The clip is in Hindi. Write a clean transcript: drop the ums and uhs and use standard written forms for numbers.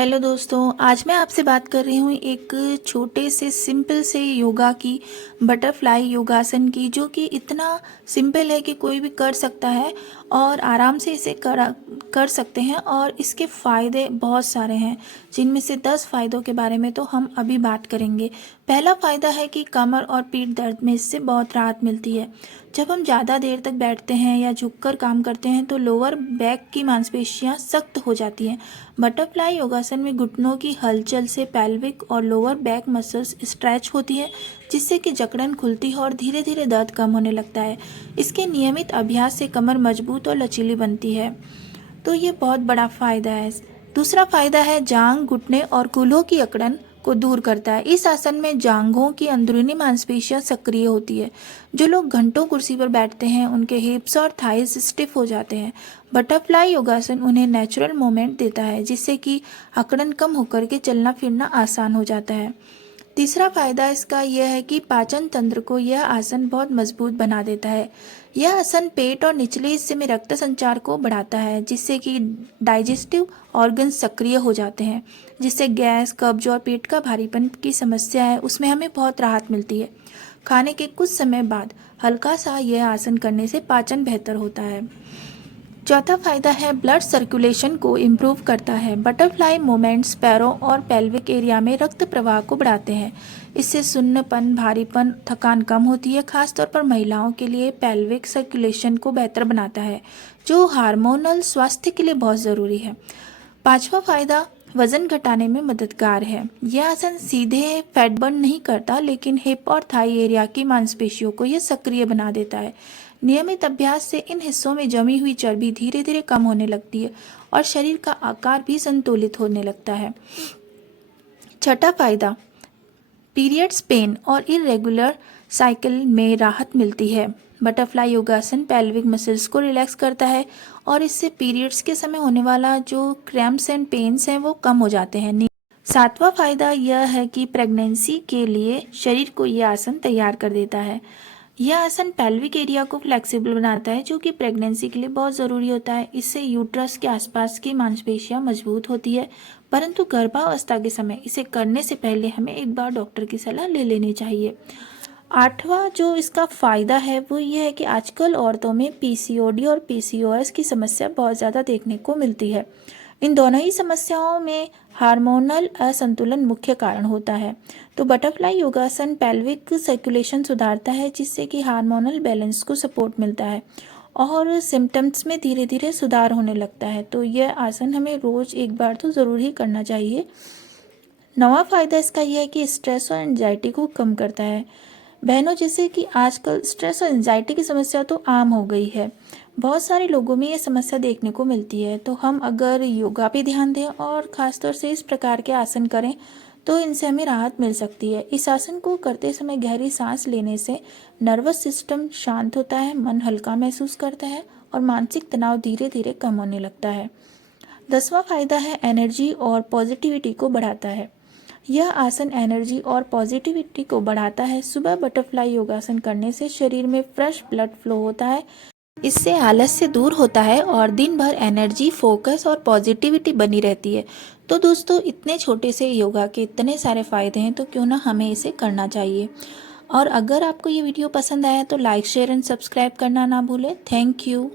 हेलो दोस्तों, आज मैं आपसे बात कर रही हूँ एक छोटे से सिंपल से योगा की, बटरफ्लाई योगासन की, जो कि इतना सिंपल है कि कोई भी कर सकता है और आराम से इसे कर सकते हैं। और इसके फ़ायदे बहुत सारे हैं, जिनमें से 10 फ़ायदों के बारे में तो हम अभी बात करेंगे। पहला फ़ायदा है कि कमर और पीठ दर्द में इससे बहुत राहत मिलती है। जब हम ज़्यादा देर तक बैठते हैं या झुककर काम करते हैं तो लोअर बैक की मांसपेशियां सख्त हो जाती हैं। बटरफ्लाई योगासन में घुटनों की हलचल से पेल्विक और लोअर बैक मसल्स स्ट्रेच होती है, जिससे कि जकड़न खुलती है और धीरे धीरे दर्द कम होने लगता है। इसके नियमित अभ्यास से कमर मजबूत और लचीली बनती है, तो ये बहुत बड़ा फ़ायदा है। दूसरा फ़ायदा है जांग, घुटने और कूल्हों की अकड़न को दूर करता है। इस आसन में जांघों की अंदरूनी मांसपेशियां सक्रिय होती है। जो लोग घंटों कुर्सी पर बैठते हैं उनके हिप्स और थाइस स्टिफ हो जाते हैं। बटरफ्लाई योगासन उन्हें नेचुरल मोमेंट देता है, जिससे कि अकड़न कम होकर के चलना फिरना आसान हो जाता है। तीसरा फायदा इसका यह है कि पाचन तंत्र को यह आसन बहुत मजबूत बना देता है। यह आसन पेट और निचले हिस्से में रक्त संचार को बढ़ाता है, जिससे कि डाइजेस्टिव ऑर्गन सक्रिय हो जाते हैं, जिससे गैस, कब्ज और पेट का भारीपन की समस्या है उसमें हमें बहुत राहत मिलती है। खाने के कुछ समय बाद हल्का सा यह आसन करने से पाचन बेहतर होता है। चौथा फायदा है ब्लड सर्कुलेशन को इम्प्रूव करता है। बटरफ्लाई मूवमेंट्स पैरों और पेल्विक एरिया में रक्त प्रवाह को बढ़ाते हैं। इससे सुन्नपन, भारीपन, थकान कम होती है। खासतौर पर महिलाओं के लिए पेल्विक सर्कुलेशन को बेहतर बनाता है, जो हार्मोनल स्वास्थ्य के लिए बहुत ज़रूरी है। पांचवा फायदा वजन घटाने में मददगार है। यह आसन सीधे फैट बर्न नहीं करता, लेकिन हिप और थाई एरिया की मांसपेशियों को यह सक्रिय बना देता है। नियमित अभ्यास से इन हिस्सों में जमी हुई चर्बी धीरे धीरे कम होने लगती है और शरीर का आकार भी संतुलित होने लगता है। छठा फायदा पीरियड्स पेन और इरेगुलर साइकिल में राहत मिलती है। बटरफ्लाई योगासन पेल्विक मसल्स को रिलैक्स करता है और इससे पीरियड्स के समय होने वाला जो क्रैम्प्स एंड पेन्स हैं वो कम हो जाते हैं। सातवां फायदा यह है कि प्रेगनेंसी के लिए शरीर को यह आसन तैयार कर देता है। यह आसन पेल्विक एरिया को फ्लेक्सिबल बनाता है, जो कि प्रेगनेंसी के लिए बहुत ज़रूरी होता है। इससे यूट्रस के आसपास की मांसपेशियां मजबूत होती है, परंतु गर्भावस्था के समय इसे करने से पहले हमें एक बार डॉक्टर की सलाह ले लेनी चाहिए। आठवां जो इसका फ़ायदा है वो ये है कि आजकल औरतों में पीसीओडी और पीसीओएस की समस्या बहुत ज़्यादा देखने को मिलती है। इन दोनों ही समस्याओं में हार्मोनल असंतुलन मुख्य कारण होता है। तो बटरफ्लाई योगासन पेल्विक सर्कुलेशन सुधारता है, जिससे कि हार्मोनल बैलेंस को सपोर्ट मिलता है और सिम्टम्स में धीरे धीरे सुधार होने लगता है। तो यह आसन हमें रोज़ एक बार तो ज़रूर ही करना चाहिए। नवा फायदा इसका यह है कि स्ट्रेस और एंजाइटी को कम करता है। बहनों, जैसे कि आजकल स्ट्रेस और एंजाइटी की समस्या तो आम हो गई है, बहुत सारे लोगों में ये समस्या देखने को मिलती है। तो हम अगर योगा पे ध्यान दें और ख़ासतौर से इस प्रकार के आसन करें तो इनसे हमें राहत मिल सकती है। इस आसन को करते समय गहरी सांस लेने से नर्वस सिस्टम शांत होता है, मन हल्का महसूस करता है और मानसिक तनाव धीरे धीरे कम होने लगता है। 10वां फायदा है एनर्जी और पॉजिटिविटी को बढ़ाता है। यह आसन एनर्जी और पॉजिटिविटी को बढ़ाता है। सुबह बटरफ्लाई योगासन करने से शरीर में फ्रेश ब्लड फ्लो होता है। इससे आलस्य दूर होता है और दिन भर एनर्जी, फोकस और पॉजिटिविटी बनी रहती है। तो दोस्तों, इतने छोटे से योगा के इतने सारे फ़ायदे हैं, तो क्यों ना हमें इसे करना चाहिए। और अगर आपको ये वीडियो पसंद आया तो लाइक, शेयर एंड सब्सक्राइब करना ना भूलें। Thank you.